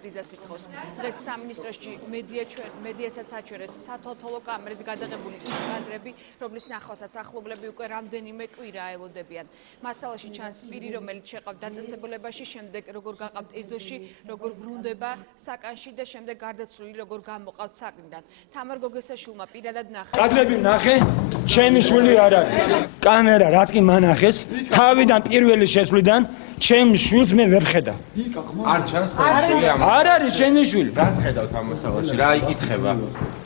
ექსპერტიზას ითხოვს. დღეს სამინისტროში მედიასაც აჩვენეს სათვალთვალო კამერით გადაღებული ის კადრები, რომლის ნახვასაც ახლობლები უკვე რამდენიმე კვირა ელოდებიან. მასალაში ჩანს პირი, რომელიც შეყავთ დაწესებულებაში, შემდეგ როგორ გაყავთ ეზოში, როგორ ბრუნდება საკანში და შემდეგ გარდაცვლილი როგორ გამოყავთ საქმიდან. თამარ გოგესაშვილმა პირადად ნახა. კადრები ნახე, ჩემი შვილი არ არის. კამერა რაც კი მანახეს, თავიდან პირველი შესვლიდან ჩემ შვილს მე ვერ ხედავ. არ ჩანს შვილი ამ. არ არის ჩემი შვილი. რას ხედავთ ამ მასალაში? რა იკითხება?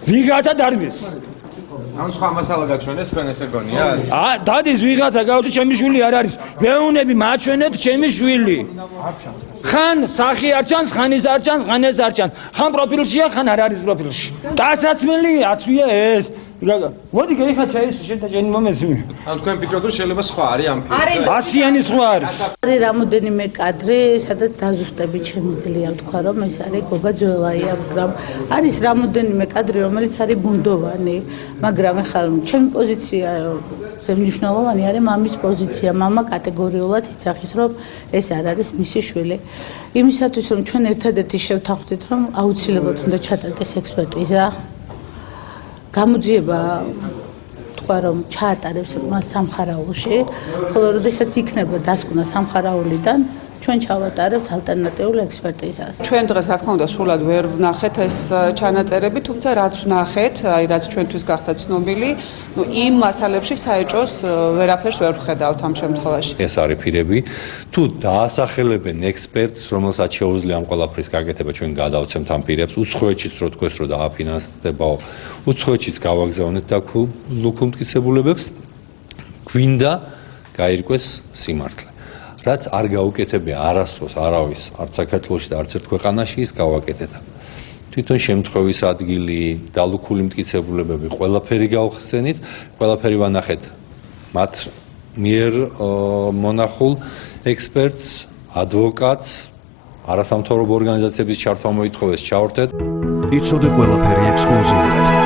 ვიღაცა დარბის. ამ სხვა მასალა გაჩვენეს თქვენ ესე გონია? დადის ვიღაცა გავუწი ჩემი შვილი არ არის. ვეუნები მაჩვენეთ ჩემი შვილი. ხან სახი არ ჩანს, ხან ის არ ჩანს, ხან ეს არ ჩანს. ხან პროფილშია, ხან არ არის პროფილში. დასაცმელი აცვია ეს. მოდი გაიხაცა ეს შენთან შენი მომესმი. ან თქვენ ფიქრობთ რომ შეიძლება სხვა არის ამ ფილმში? ასიანი სხვა არის. არის რამოდენიმე კადრი, სადაც დაზუსტებით შემიძლია ვთქვა, რომ ეს არის გოგა ძველაია, მაგრამ არის რამოდენიმე კადრი, რომელიც არის ბუნდოვანი, მაგრამ ეხლა ჩემი პოზიცია მნიშვნელოვანი არის მამის პოზიცია. მამა კატეგორიულად იცახის, რომ ეს არ არის მისი შვილი. იმისათვის, რომ ჩვენ ერთადერთი შევთანხმდით, რომ აუცილებლად უნდა ჩატარდეს ექსპერტიზა. გამოძიება თქვა რომ ჩაატარებს მას სამხარაულში, ხოლო როდესაც იქნება დასკვნა სამხარაულიდან, ჩვენ ჩავატარებთ ალტერნატიულ ექსპერტიზას. ჩვენ დღეს რა თქმა უნდა სრულად ვერ ვნახეთ ეს ჩანაწერები, თუმცა რაც ვნახეთ, აი რაც ჩვენთვის გახდა ცნობილი, იმ მასალებში საეჭვოს ვერაფერს ვერ ვხედავთ ამ შემთხვევაში. ეს არის ფირები, თუ დაასახელებენ ექსპერტს, რომელსაც შეუძლია ამ ყველაფრის გაკეთება, ჩვენ გადავცემთ ამ ფირებს, უცხოეთშიც რო თქვეს რომ დააფინანსდებაო, უცხოეთშიც გავაგზავნეთ და ლუქულ მტკიცებულებებს, გვინდა გაირკვეს სიმართლე. რაც არ გაუკეთებია არასდროს არავის, არც საქართველოში და არც ერთ ქვეყანაში ის გავაკეთეთ. თვითონ შემთხვევის ადგილი, დალუქული მტკიცებულებები, ყველაფერი გავხსენით, ყველაფერი ვანახეთ მათ მიერ მონახულ ექსპერტს, ადვოკატს, არასამთავრობო ორგანიზაციების ჩართვა მოითხოვეს ჩავრთეთ. იცოდე ყველაფერი ექსკლუზიურად.